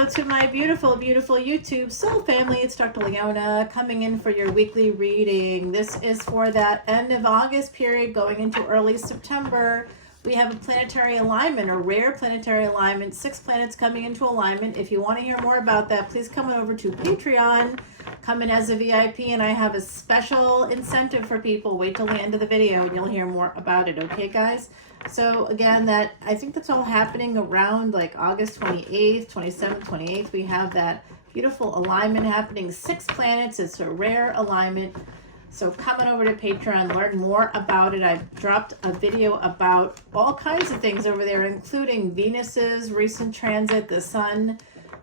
Hello to my beautiful, beautiful YouTube soul family. It's Dr. Leona coming in for your weekly reading. This is for that end of August period going into early September. We have a planetary alignment, a rare planetary alignment, 6 planets coming into alignment. If you want to hear more about that, please come on over to Patreon. Come in as a VIP, and I have a special incentive for people. Wait till the end of the video and you'll hear more about it, okay guys? So again, I think that's all happening around like August 28th, 27th, 28th. We have that beautiful alignment happening, 6 planets. It's a rare alignment. So come on over to Patreon, learn more about it. I've dropped a video about all kinds of things over there, including Venus's recent transit, the Sun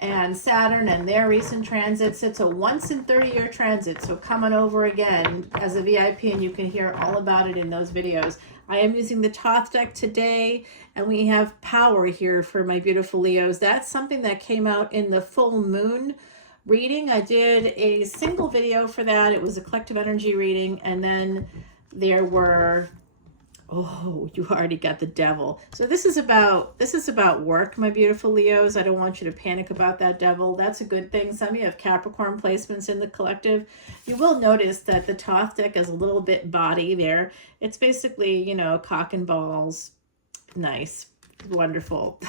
and Saturn and their recent transits. It's a once in 30-year transit. So come on over again as a VIP and you can hear all about it in those videos. I am using the Thoth deck today, and we have power here for my beautiful Leos. That's something that came out in the full moon reading. I did a single video for that. It was a collective energy reading, and then there were, oh, you already got the devil. So this is about work, my beautiful Leos. I don't want you to panic about that devil. That's a good thing. Some of you have Capricorn placements in the collective. You will notice that the Thoth deck is a little bit body there. It's basically, you know, cock and balls. Nice. Wonderful.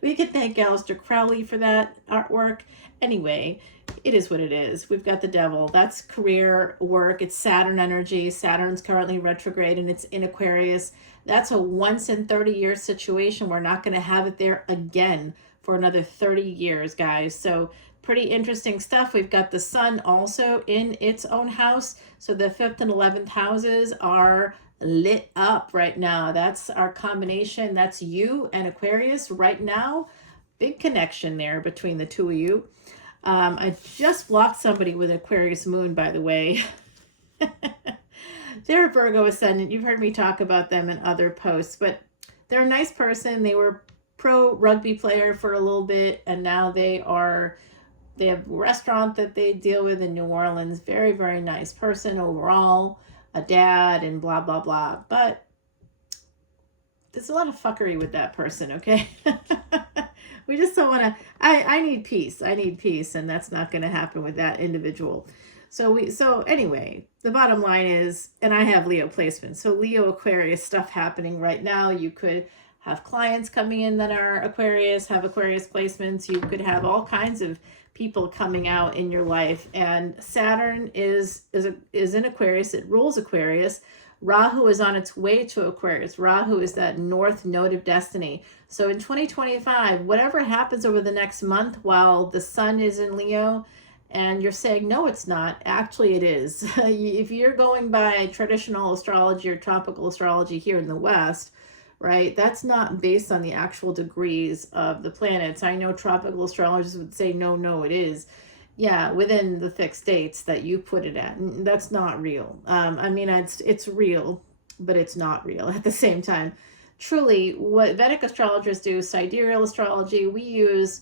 We could thank Aleister Crowley for that artwork. Anyway, it is what it is. We've got the devil. That's career, work. It's Saturn energy. Saturn's currently retrograde and it's in Aquarius. That's a once in 30-year situation. We're not going to have it there again for another 30 years, guys. So pretty interesting stuff. We've got the Sun also in its own house. So the 5th and 11th houses are lit up right now. That's our combination. That's you and Aquarius right now. Big connection there between the two of you. I just blocked somebody with Aquarius moon, by the way. They're a Virgo ascendant. You've heard me talk about them in other posts, but they're a nice person. They were pro rugby player for a little bit, and now they have a restaurant that they deal with in New Orleans. Very, very nice person overall. A dad and blah, blah, blah. But there's a lot of fuckery with that person, okay? We just don't want to, I need peace. I need peace, and that's not going to happen with that individual. So anyway, the bottom line is, and I have Leo placements. So Leo Aquarius stuff happening right now. You could have clients coming in that are Aquarius, have Aquarius placements. You could have all kinds of people coming out in your life. And Saturn is in Aquarius. It rules Aquarius. Rahu is on its way to Aquarius. Rahu is that north node of destiny. So in 2025, whatever happens over the next month while the Sun is in Leo, and you're saying, no, it's not. Actually, it is. If you're going by traditional astrology or tropical astrology here in the West, right, that's not based on the actual degrees of the planets. I know tropical astrologers would say, no, it is. Yeah, within the fixed dates that you put it at. That's not real. I mean, it's real, but it's not real at the same time. Truly, what Vedic astrologers do, sidereal astrology, we use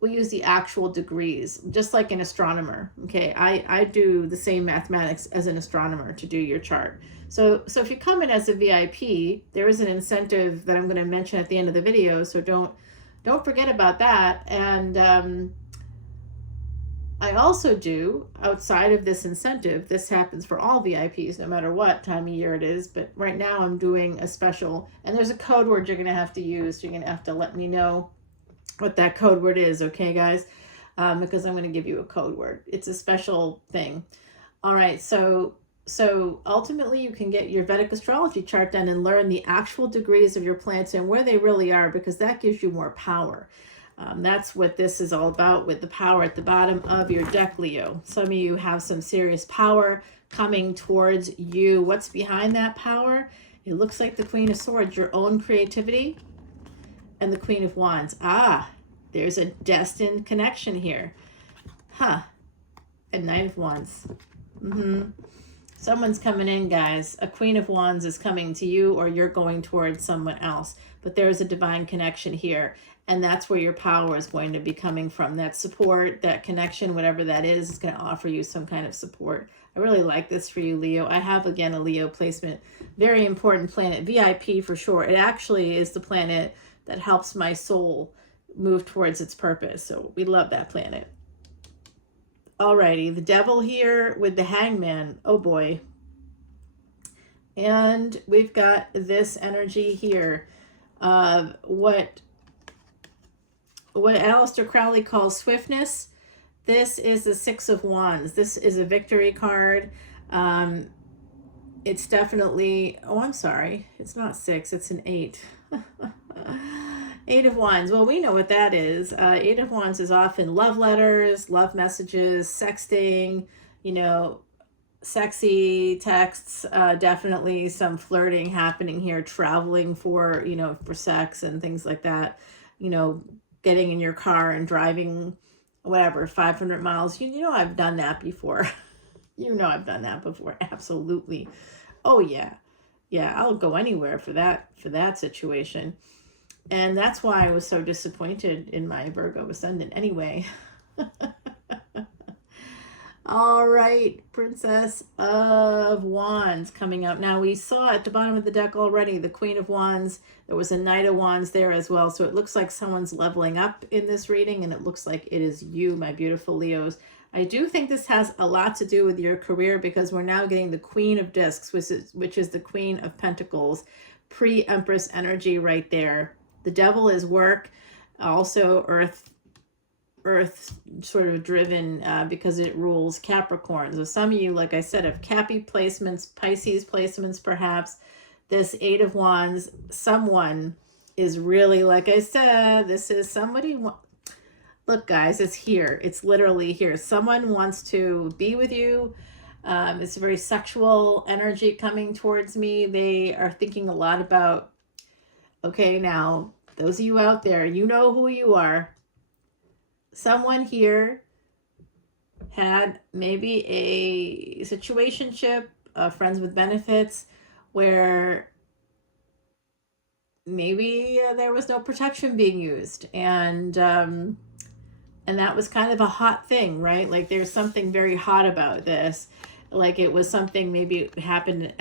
the actual degrees, just like an astronomer. Okay, I do the same mathematics as an astronomer to do your chart. So if you come in as a VIP, there is an incentive that I'm going to mention at the end of the video. So don't forget about that. And I also do, outside of this incentive, this happens for all VIPs, no matter what time of year it is. But right now I'm doing a special, and there's a code word you're going to have to use. You're going to have to let me know what that code word is, okay, guys? Because I'm going to give you a code word. It's a special thing. All right, so ultimately you can get your Vedic astrology chart done and learn the actual degrees of your planets and where they really are, because that gives you more power. That's what this is all about, with the power at the bottom of your deck, Leo. Some of you have some serious power coming towards you. What's behind that power? It looks like the Queen of Swords, your own creativity, and the Queen of Wands. Ah, there's a destined connection here. Huh. And Knight of Wands. Someone's coming in, guys. A Queen of Wands is coming to you, or you're going towards someone else. But there's a divine connection here. And that's where your power is going to be coming from. That support, that connection, whatever that is going to offer you some kind of support. I really like this for you, Leo. I have, again, a Leo placement. Very important planet. VIP for sure. It actually is the planet that helps my soul move towards its purpose. So we love that planet. Alrighty, the devil here with the hangman. Oh boy. And we've got this energy here of what Aleister Crowley calls swiftness. This is the Six of Wands. This is a victory card. It's definitely, oh, I'm sorry. It's not 6, it's an 8. 8 of Wands. Well, we know what that is. 8 of Wands is often love letters, love messages, sexting, you know, sexy texts, definitely some flirting happening here, traveling for, you know, for sex and things like that, you know, getting in your car and driving, whatever, 500 miles. You know, I've done that before. You know, I've done that before. Absolutely. Oh yeah. Yeah. I'll go anywhere for that situation. And that's why I was so disappointed in my Virgo ascendant anyway. All right, Princess of Wands coming up. Now we saw at the bottom of the deck already the Queen of Wands. There was a Knight of Wands there as well. So it looks like someone's leveling up in this reading, and it looks like it is you, my beautiful Leos. I do think this has a lot to do with your career, because we're now getting the Queen of Discs, which is the Queen of Pentacles, pre-Empress energy right there. The devil is work, also earth sort of driven, because it rules Capricorn. So some of you, like I said, have Cappy placements, Pisces placements perhaps. This 8 of Wands, someone is really, like I said, this is somebody. Look guys, it's here. It's literally here. Someone wants to be with you. It's a very sexual energy coming towards me. They are thinking a lot about, okay, now those of you out there, you know who you are. Someone here had maybe a situationship, friends with benefits, where maybe there was no protection being used, and that was kind of a hot thing, right? Like there's something very hot about this. Like it was something maybe it happened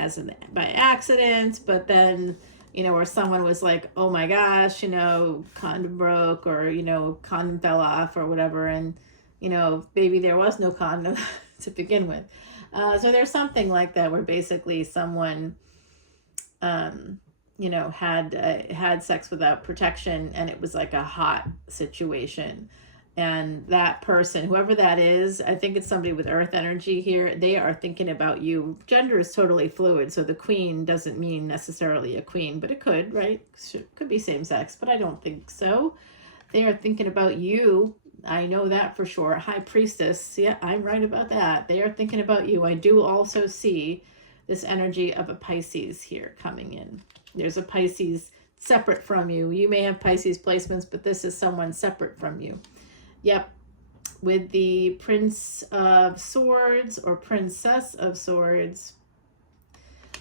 by accident, but then, you know, or someone was like, oh my gosh, you know, condom broke, or, you know, condom fell off or whatever. And, you know, maybe there was no condom to begin with. So there's something like that where basically someone, you know, had sex without protection, and it was like a hot situation. And that person, whoever that is, I think it's somebody with earth energy here, they are thinking about you. Gender is totally fluid, so the queen doesn't mean necessarily a queen, but it could, right? Could be same sex, but I don't think so. They are thinking about you. I know that for sure. High priestess, yeah, I'm right about that. They are thinking about you. I do also see this energy of a Pisces here coming in. There's a Pisces separate from you. You may have Pisces placements, but this is someone separate from you. Yep, with the Prince of Swords or Princess of Swords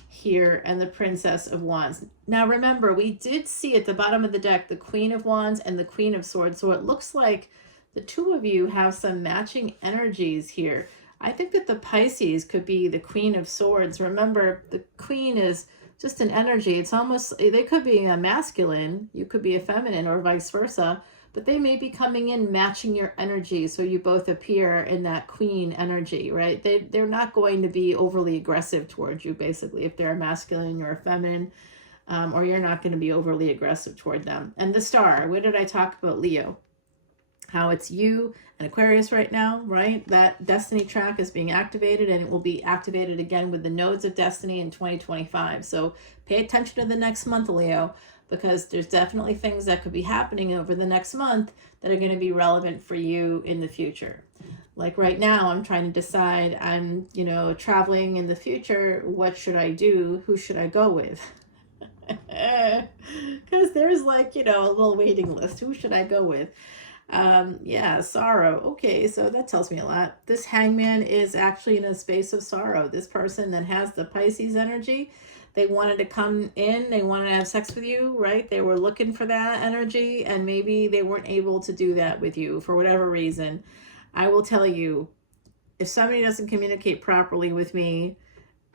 here, and the Princess of Wands. Now remember, we did see at the bottom of the deck the Queen of Wands and the Queen of Swords, so it looks like the two of you have some matching energies here. I think that the Pisces could be the Queen of Swords. Remember, the Queen is just an energy. It's almost, they could be a masculine, you could be a feminine, or vice versa. But they may be coming in matching your energy, so you both appear in that queen energy, right? They're not going to be overly aggressive towards you, basically, if they're a masculine, you're a feminine, or you're not going to be overly aggressive toward them. And the star, what did I talk about, Leo? How it's you and Aquarius right now, right? That destiny track is being activated, and it will be activated again with the nodes of destiny in 2025. So pay attention to the next month, Leo, because there's definitely things that could be happening over the next month that are going to be relevant for you in the future. Like right now, I'm trying to decide, I'm, you know, traveling in the future. What should I do? Who should I go with? Because there's like, you know, a little waiting list. Who should I go with? Yeah, sorrow. Okay, so that tells me a lot. This hangman is actually in a space of sorrow. This person that has the Pisces energy, they wanted to come in, they wanted to have sex with you, right? They were looking for that energy, and maybe they weren't able to do that with you for whatever reason. I will tell you, if somebody doesn't communicate properly with me,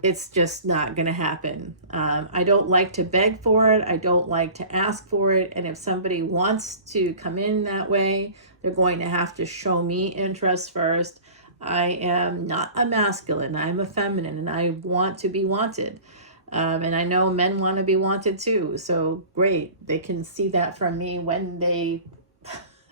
it's just not going to happen. I don't like to beg for it. I don't like to ask for it. And if somebody wants to come in that way, they're going to have to show me interest first. I am not a masculine. I'm a feminine, and I want to be wanted. And I know men want to be wanted too. So great. They can see that from me when they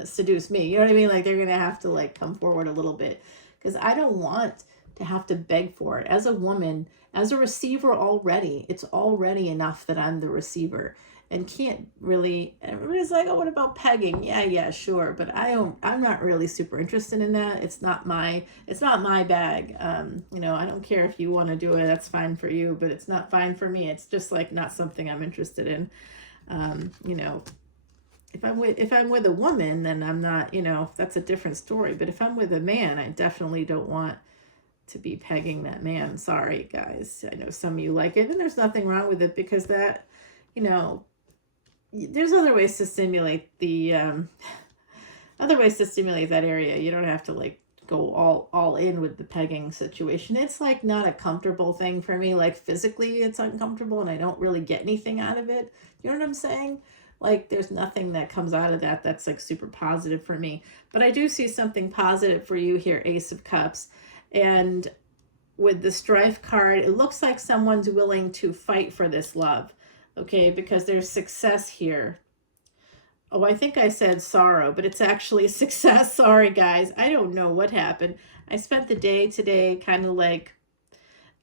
seduce me. You know what I mean? Like, they're going to have to like come forward a little bit, because I don't want to have to beg for it. As a woman, as a receiver already, it's already enough that I'm the receiver and can't really, everybody's like, oh, what about pegging? Yeah, sure. But I'm not really super interested in that. It's not my bag. You know, I don't care if you want to do it, that's fine for you, but it's not fine for me. It's just like not something I'm interested in. You know, if I'm with a woman, then I'm not, you know, that's a different story. But if I'm with a man, I definitely don't want to be pegging that man. Sorry, guys. I know some of you like it, and there's nothing wrong with it, because that, you know, there's other ways to stimulate the that area. You don't have to like go all in with the pegging situation. It's like not a comfortable thing for me. Like physically it's uncomfortable, and I don't really get anything out of it. You know what I'm saying? Like, there's nothing that comes out of that that's like super positive for me. But I do see something positive for you here, Ace of Cups. And with the Strife card, it looks like someone's willing to fight for this love, okay? Because there's success here. Oh, I think I said sorrow, but it's actually success. Sorry, guys. I don't know what happened. I spent the day today kind of like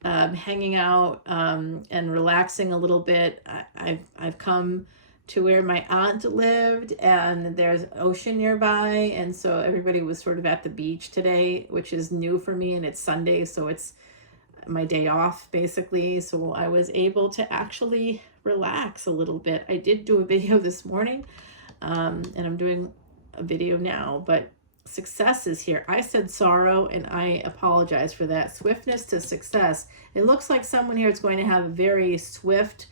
hanging out and relaxing a little bit. I've come to where my aunt lived, and there's ocean nearby, and so everybody was sort of at the beach today, which is new for me, and it's Sunday, so it's my day off basically. So I was able to actually relax a little bit. I did do a video this morning, and I'm doing a video now, but success is here. I said sorrow, and I apologize for that. Swiftness to success. It looks like someone here is going to have a very swift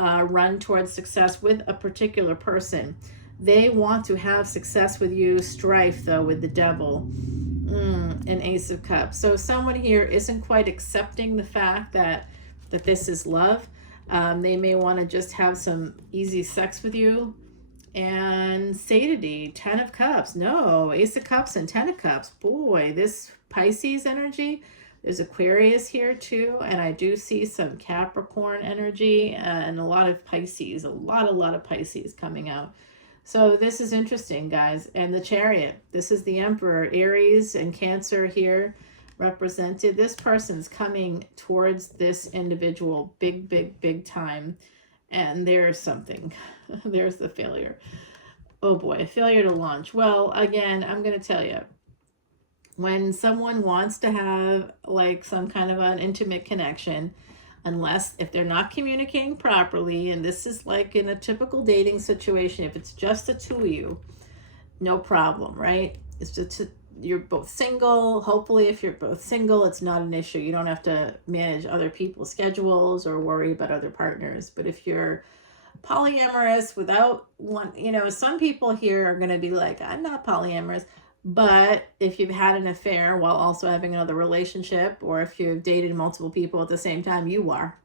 run towards success with a particular person. They want to have success with you. Strife, though, with the devil, an Ace of Cups. So someone here isn't quite accepting the fact that this is love. They may want to just have some easy sex with you. And Sadity, 10 of Cups. No, Ace of Cups and 10 of Cups. Boy, this Pisces energy. There's Aquarius here too, and I do see some Capricorn energy and a lot of Pisces, a lot of Pisces coming out. So this is interesting, guys. And the Chariot, this is the Emperor, Aries and Cancer here represented. This person's coming towards this individual big time. And there's something. There's the failure. Oh boy, a failure to launch. Well, again, I'm going to tell you, when someone wants to have like some kind of an intimate connection, unless if they're not communicating properly, and this is like in a typical dating situation, if it's just the two of you, no problem, right? It's just you're both single. Hopefully, if you're both single, it's not an issue. You don't have to manage other people's schedules or worry about other partners. But if you're polyamorous without one, you know, some people here are going to be like, I'm not polyamorous. But if you've had an affair while also having another relationship, or if you've dated multiple people at the same time, you are.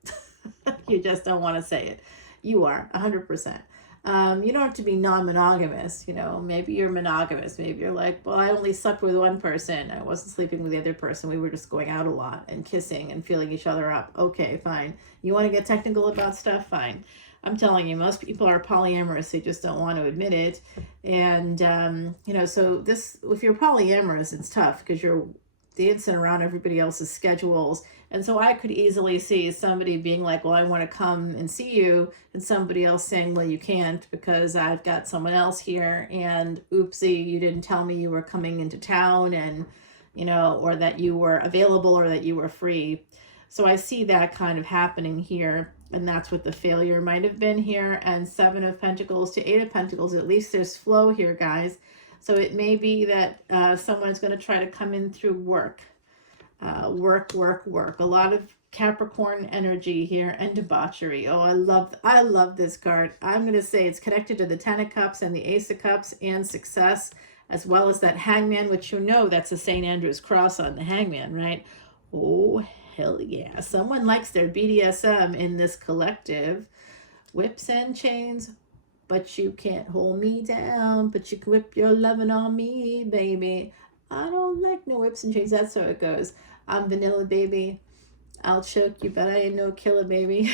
You just don't want to say it. You are 100%. You don't have to be non-monogamous. You know, maybe you're monogamous. Maybe you're like, well, I only slept with one person. I wasn't sleeping with the other person. We were just going out a lot and kissing and feeling each other up. Okay, fine. You want to get technical about stuff? Fine. I'm telling you, most people are polyamorous. They just don't want to admit it. And, you know, so this, if you're polyamorous, it's tough because you're dancing around everybody else's schedules. And so I could easily see somebody being like, well, I want to come and see you. And somebody else saying, well, you can't because I've got someone else here. And oopsie, you didn't tell me you were coming into town, and, you know, or that you were available or that you were free. So I see that kind of happening here. And that's what the failure might have been here. And 7 of Pentacles to 8 of Pentacles. At least there's flow here, guys. So it may be that someone's going to try to come in through work. Work. A lot of Capricorn energy here and debauchery. Oh, I love this card. I'm going to say it's connected to the 10 of Cups and the Ace of Cups and success, as well as that Hangman, which you know that's a St. Andrew's cross on the Hangman, right? Oh, Hell yeah. Someone likes their BDSM in this collective. Whips and chains, but you can't hold me down. But you can whip your lovin' on me, baby. I don't like no whips and chains. That's how it goes. I'm vanilla, baby. I'll choke you, but I ain't no killer, baby.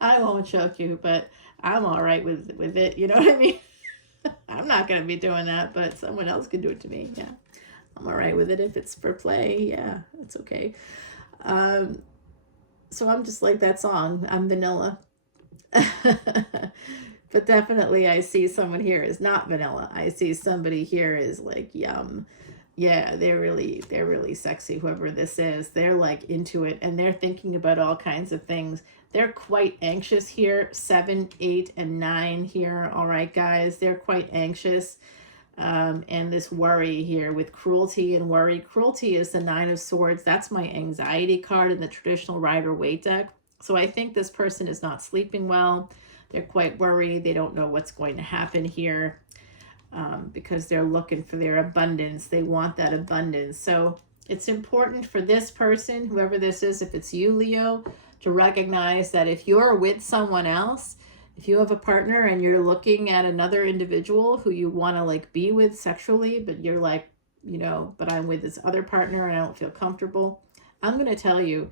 I won't choke you, but I'm all right with it. You know what I mean? I'm not going to be doing that, but someone else can do it to me. Yeah. I'm all right with it if it's for play. Yeah, it's okay. So I'm just like that song. I'm vanilla. But definitely I see someone here is not vanilla. I see somebody here is like, yum. Yeah, they're really sexy, whoever this is. They're like into it, and they're thinking about all kinds of things. They're quite anxious here. 7, 8, and 9 here. All right, guys, they're quite anxious. And this worry here with cruelty and worry. Cruelty is the 9 of Swords. That's my anxiety card in the traditional Rider-Waite deck. So I think this person is not sleeping well. They're quite worried. They don't know what's going to happen here because they're looking for their abundance. They want that abundance. So it's important for this person, whoever this is, if it's you, Leo, to recognize that if you're with someone else, if you have a partner and you're looking at another individual who you want to like be with sexually, but you're like, you know, but I'm with this other partner and I don't feel comfortable, I'm going to tell you,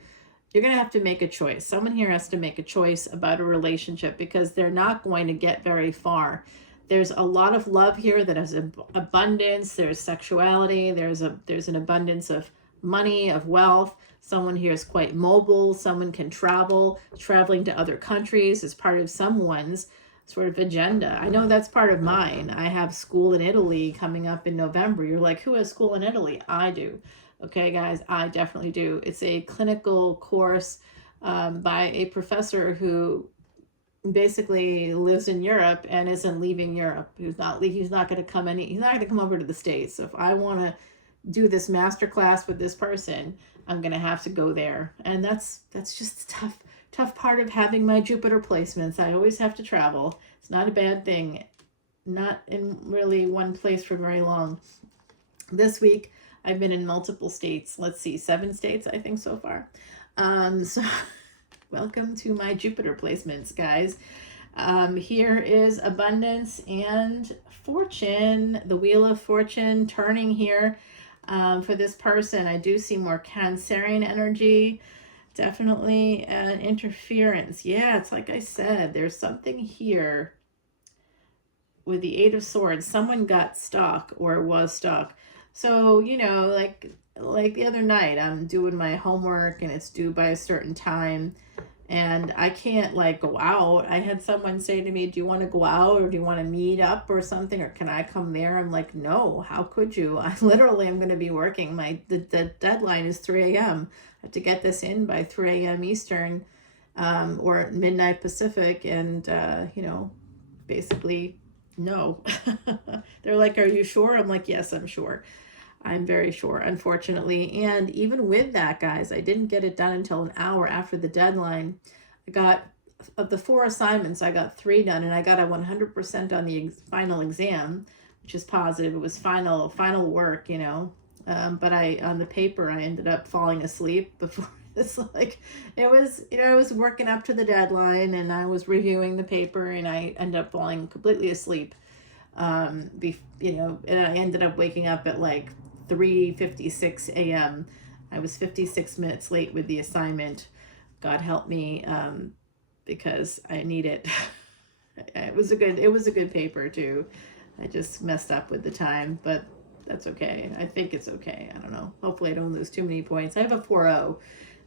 you're going to have to make a choice. Someone here has to make a choice about a relationship because they're not going to get very far. There's a lot of love here that has abundance. There's sexuality. There's an abundance of money, of wealth. Someone here is quite mobile. Someone can travel. Traveling to other countries is part of someone's sort of agenda. I know that's part of mine. I have school in Italy coming up in November. You're like, who has school in Italy? I do. Okay, guys, I definitely do. It's a clinical course by a professor who basically lives in Europe and isn't leaving Europe. He's not going to come over to the States. So if I want to do this master class with this person, I'm going to have to go there. And that's just tough part of having my Jupiter placements. I always have to travel. It's not a bad thing. Not in really one place for very long. This week, I've been in multiple states. Let's see, 7 states, I think, so far. So welcome to my Jupiter placements, guys. Here is abundance and fortune, the Wheel of Fortune turning here for this person. I do see more Cancerian energy, definitely an interference. Yeah, it's like I said, there's something here with the 8 of Swords. Someone got stuck or was stuck. So, you know, like the other night, I'm doing my homework and it's due by a certain time and I can't like go out. I had someone say to me, do you want to go out or do you want to meet up or something? Or can I come there? I'm like, no, how could you? I literally am going to be working. The deadline is 3 a.m. I have to get this in by 3 a.m. Eastern or midnight Pacific. And, you know, basically, no. They're like, are you sure? I'm like, yes, I'm sure. I'm very sure, unfortunately. And even with that, guys, I didn't get it done until an hour after the deadline. I got, of the 4 assignments, I got 3 done, and I got a 100% on the final exam, which is positive. It was final work, you know. But on the paper, I ended up falling asleep before. It's like, it was, you know, I was working up to the deadline, and I was reviewing the paper, and I ended up falling completely asleep. You know, and I ended up waking up at like 3:56 a.m. I was 56 minutes late with the assignment. God help me, because I need it. It was a good paper too. I just messed up with the time, but that's okay. I think it's okay. I don't know. Hopefully I don't lose too many points. I have a 4.0,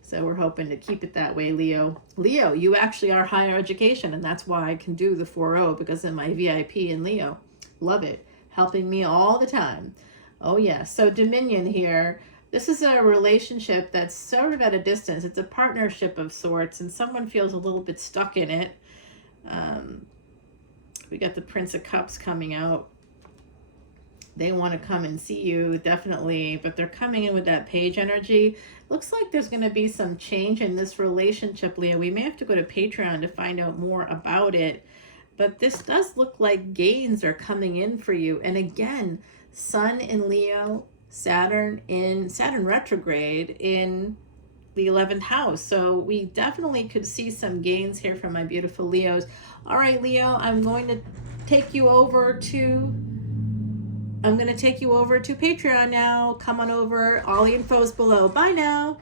so we're hoping to keep it that way, Leo. Leo, you actually are higher education, and that's why I can do the 4.0 because of my VIP in Leo. Love it. Helping me all the time. Oh, yeah. So Dominion here. This is a relationship that's sort of at a distance. It's a partnership of sorts, and someone feels a little bit stuck in it. We got the Prince of Cups coming out. They want to come and see you, definitely, but they're coming in with that page energy. Looks like there's going to be some change in this relationship, Leo. We may have to go to Patreon to find out more about it. But this does look like gains are coming in for you. And again, Sun in Leo, Saturn retrograde in the 11th house. So we definitely could see some gains here from my beautiful Leos. All right, Leo, I'm going to take you over to Patreon now. Come on over. All the info is below. Bye now.